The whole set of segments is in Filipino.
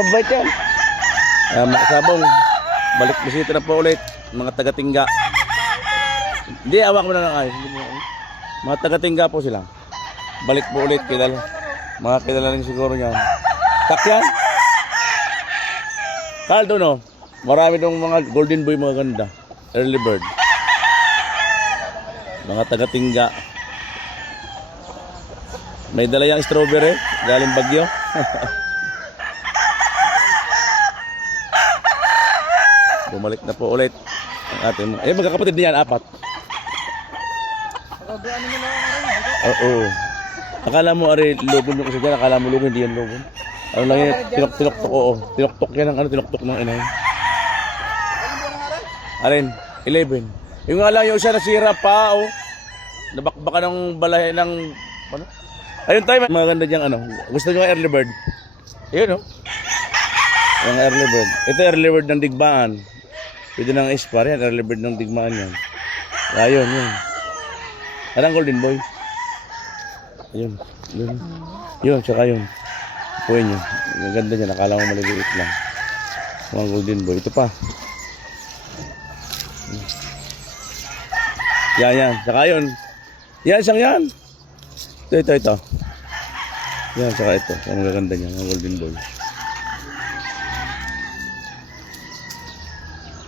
Mabait yan. Mga sabong, balik bisita na po ulit. Mga taga-tingga. Hindi, awak mo na lang ayos. Mga taga-tingga po sila. Balik po ulit, kilala. Mga kilala rin siguro yan. Takyan? Kaldo no? Marami dong mga golden boy mga ganda. Early bird. Mga taga-tingga. May dala yung strawberry. Galing Bagyo. Bumalik na po ulit ang ating magkakapatid niyan, 4. Oo. Akala mo ari lubon yung kasi dyan, akala mo lubon, hindi yan lubon. Ano lang yan, tinok-tok, oo. Tinok-tok yan ang tinok-tok ng inay. Arin, 11. Yung nga lang yung isa nasira pa, oh. Nabakbaka ng balay ng, ano? Ayun tayo, maganda diyang Gusto nyo early bird? Ayun, oh. Yung early bird. Ito early bird ng digmaan. Pwede ng ispar yan, early bird ng digmaan yan. Ayun, yun. Anong golden boy? Ayun, yun. Yun, tsaka yun. Puwin yun. Ang ganda niya, nakala mo maliliit lang. Mga golden boy. Ito pa. Yan. Tsaka yun. Yan, siyang yan. Ito. Yan, tsaka ito. Ang gaganda niya, mga golden boy.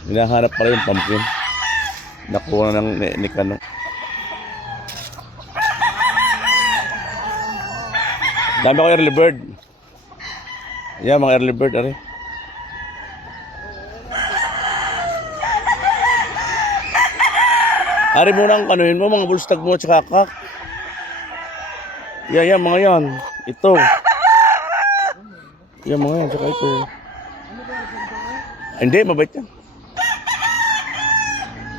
Hinahanap pala yung pumpkin. Nakuha na ng Nikano. Dami ako early bird. Yan, mga early bird, ari. Ari mo nang kanuhin mo, mga bulstag mo at saka kak. Yan, mga yan. Ito. Yan, mga yan, saka ito. Hindi, mabait yan.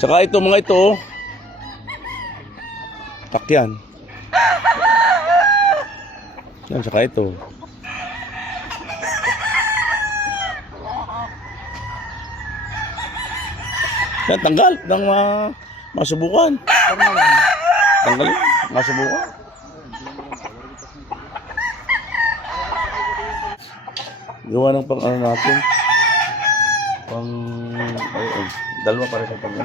Tsaka ito, mga ito. Takyan. Yan, tsaka ito. Yan, tanggal ng masubukan. Tanggalin, masubukan. Gawa ng pang natin. Dalawa para sa pang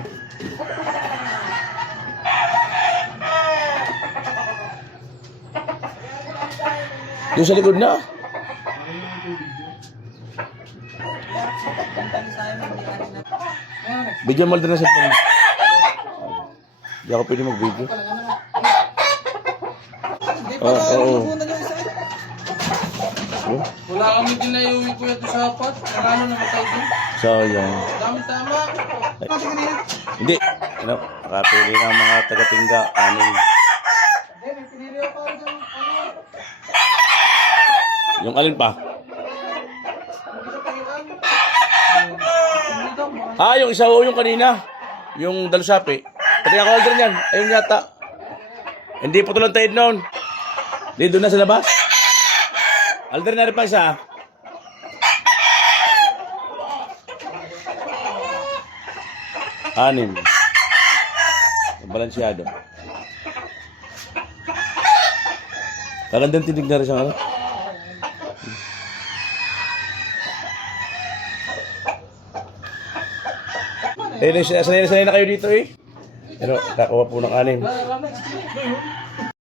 yung sa likod na. Bigyan mo din na sa pang. Hindi ako pwede mag-video. Oo. Wala kami dinayuwi ko ito sa hapat. Marano na matay din. Sayang. Tama. Hindi. Nakapili ng mga taga-tingga. Yung alin pa? Yung isa yung kanina. Yung dalusapi. Pati ako alder niyan. Ayun yata. Hindi po tulang tayo noon. Hindi doon na sa labas. Alder na rin pa isa. Anim. Balansyado. Kagandang tinig na rin siya. Sanay na kayo dito eh. Pero kakuha po ng 6.